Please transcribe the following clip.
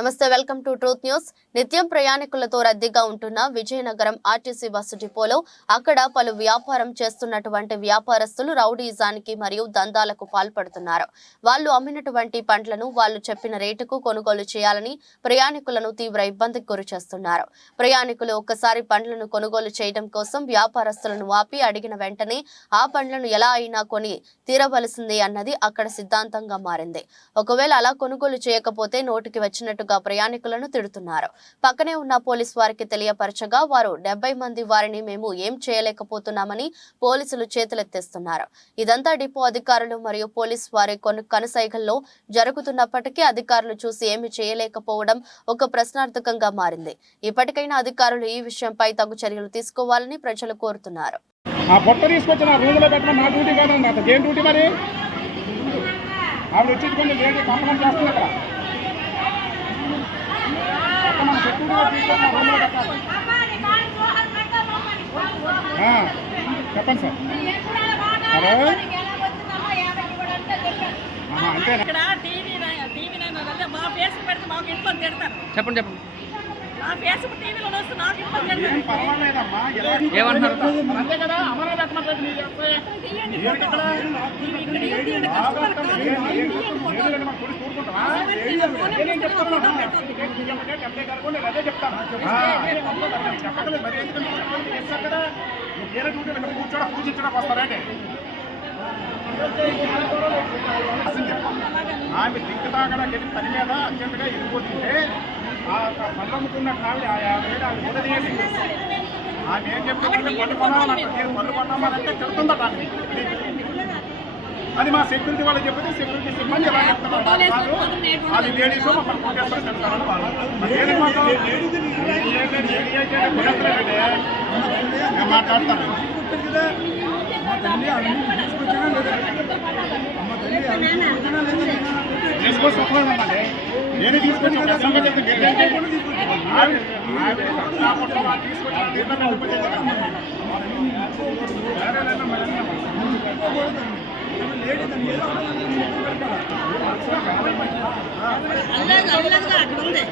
నమస్తే welcome to truth news. నిత్యం ప్రయాణికులతో రద్దీగా ఉంటున్న విజయనగరం ఆర్టీసీ బస్సు డిపోలో అక్కడ పలు వ్యాపారం చేస్తున్నటువంటి వ్యాపారస్తులు రౌడీజానికి మరియు దందాలకు పాల్పడుతున్నారు. వాళ్ళు అమ్మినటువంటి పండ్లను వాళ్ళు చెప్పిన రేటుకు కొనుగోలు చేయాలని ప్రయాణికులను తీవ్ర ఇబ్బందికి గురి చేస్తున్నారు. ప్రయాణికులు ఒక్కసారి పండ్లను కొనుగోలు చేయడం కోసం వ్యాపారస్తులను ఆపి అడిగిన వెంటనే ఆ పండ్లను ఎలా అయినా కొని తీరవలసింది అన్నది అక్కడ సిద్ధాంతంగా మారింది. ఒకవేళ అలా కొనుగోలు చేయకపోతే నోటికి వచ్చినట్టుగా ప్రయాణికులను తిడుతున్నారు. పక్కనే ఉన్న పోలీస్ వారికి తెలియపరచగా వారు డెబ్బై మంది వారిని మేము ఏం చేయలేకపోతున్నామని పోలీసులు చేతులెత్తేస్తున్నారు. ఇదంతా డిపో అధికారులు మరియు పోలీస్ వారి కొన్ని కనుసైగల్లో జరుగుతున్నప్పటికీ అధికారులు చూసి ఏమి చేయలేకపోవడం ఒక ప్రశ్నార్థకంగా మారింది. ఇప్పటికైనా అధికారులు ఈ విషయంపై తగు చర్యలు తీసుకోవాలని ప్రజలు కోరుతున్నారు. ఆ పొట్ట తీసుకొచ్చి నా రూమ్లో పెట్టడం నా డ్యూటీ కాదండి. అంత ఏం డ్యూటీ మరి? ఆవిడ వచ్చి కొంచెం లేట్ కంప్లైంట్ చేస్తుంది అక్కడ మొత్తం మన సెక్యూరిటీగా తీసుకొచ్చి నా రూమ్లో పెట్టాలి ఆ, చెప్పండి సార్ హలో ఆహా, అంతేనా ఇక్కడ టీవీ నై- టీవీ నైన్ వల్ల మా ఫేస్ పెడితే మాకు ఇంట్లో తిడతారు చెప్పండి చెప్పండి మా కూర్చోడా, పూజించడానికి వస్తారండి. ఆమె దిక్కు తాగడానికి వెళ్ళి పని మీద అత్యంతగా ఇరిగిపోతుంటే ఆ పళ్ళు కావిడ ఆ యాభై ఆమె ఏం చెప్తుందంటే పళ్ళు కొనాలంటే నేను పళ్ళు కొన్నామనంటే చెప్తుందట ఆమె అది మా సెక్యూరిటీ వాళ్ళు చెప్తే సెక్యూరిటీ సిబ్బంది ఎలా చెప్తున్నారు అది లేడీస్ మమ్మల్ని కొట్టేస్తారు చెప్తారని వాళ్ళు నేను మాట్లాడతాను తీసుకొచ్చి నేను తీసుకొచ్చి సంగతి ఏంటంటే అక్కడ ఉంది